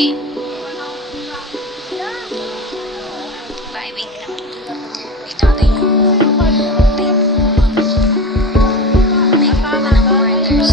Hindi. Bye, wait lang. Dito ako tayo. May mga ng orders.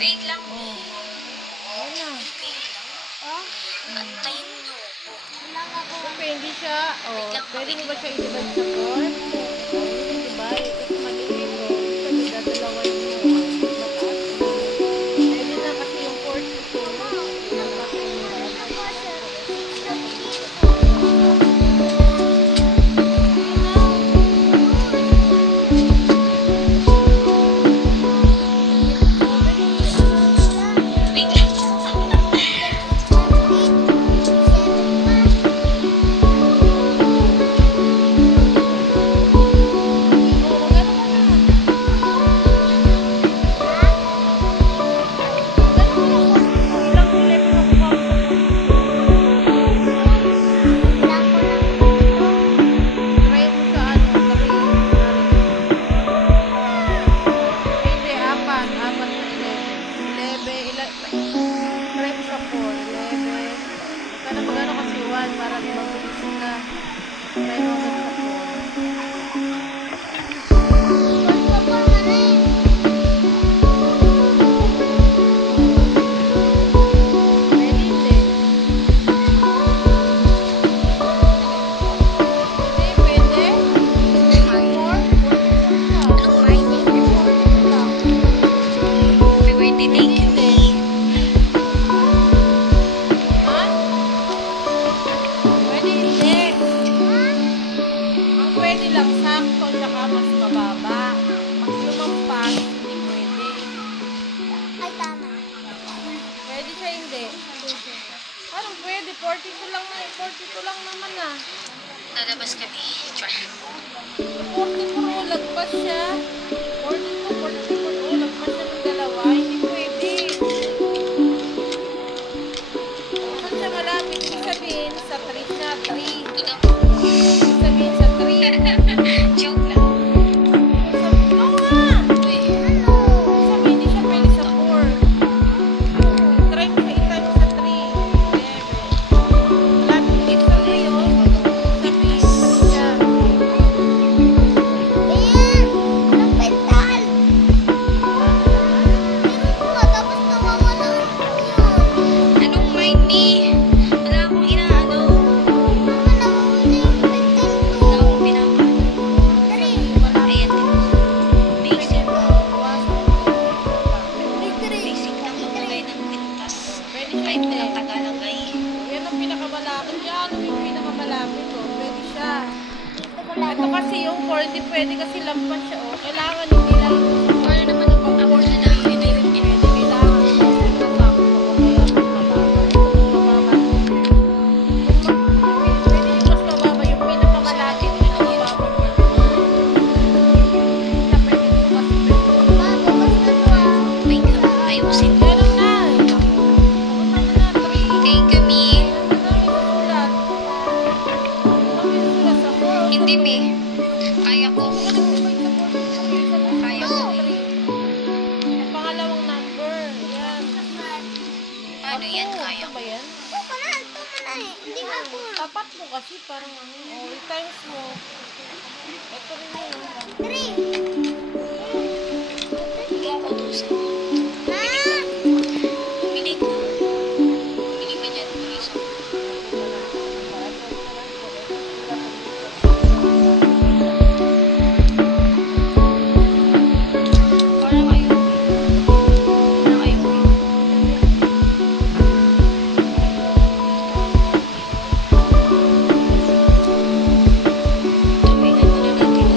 Wait lang. Antayin nyo. Pwede siya. Wait lang. Pwede mo ba siya i-divide sa 4? I-divide. Kasi maliit. Sabi na dalawa yung mataas. Pwede na kasi yung 42. Para mabilis na. Try mo sa 42 lang na, 42 lang naman na. Lalabas kami. Try. 44, lagpas siya. 42, 44, lagpas siya ng dalawa. Hindi pwede. Saan siya malapit? Ibig sabihin, sa 3 siya, 3. Ito daw. Ibig sabihin, sa 3. Joke lang. Kahit walang Tagalog ay. Yan ang pinakamalapit. Yan yung pinakamalapit. Pwede siya. Ito kasi yung 40, pwede kasi lampas siya. Kailangan hindi lang. Or naman ako na lang pinayunin. Kailangan hindi lang. Kaya mas mababa. Ito mas mababa. Pwede yung mas mababa. Yung pinakamalapit. Pinakamalapit. Pwede yung mas Wait lang. Ayusin. Hindi, me. Kaya ko. Tapat mo kasi parang ano. Oh, i-times mo. Ito rin yun. Ikaw ako utusan. Bumili ka. Bumili ka dyan. Isa. Parang ayaw. Parang ayaw. Tumigan mo na natin.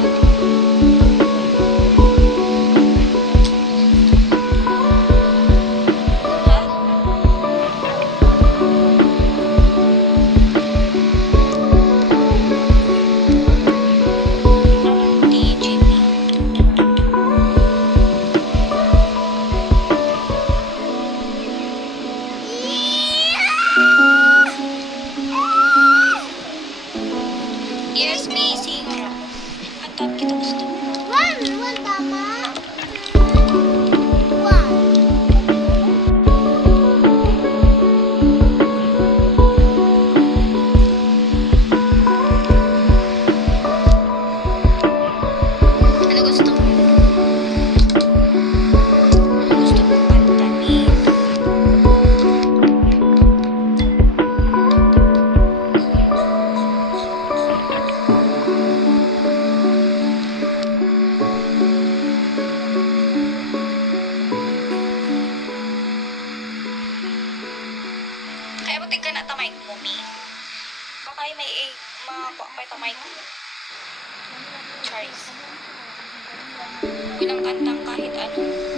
Yes, Macy. Antat kita gusto. Ano gusto mo? Ano gusto mo pantanin? Kaya mo tignan na tamay mo, Mi. Baka may may tamay ko. Charis. Walang kantang kahit ano.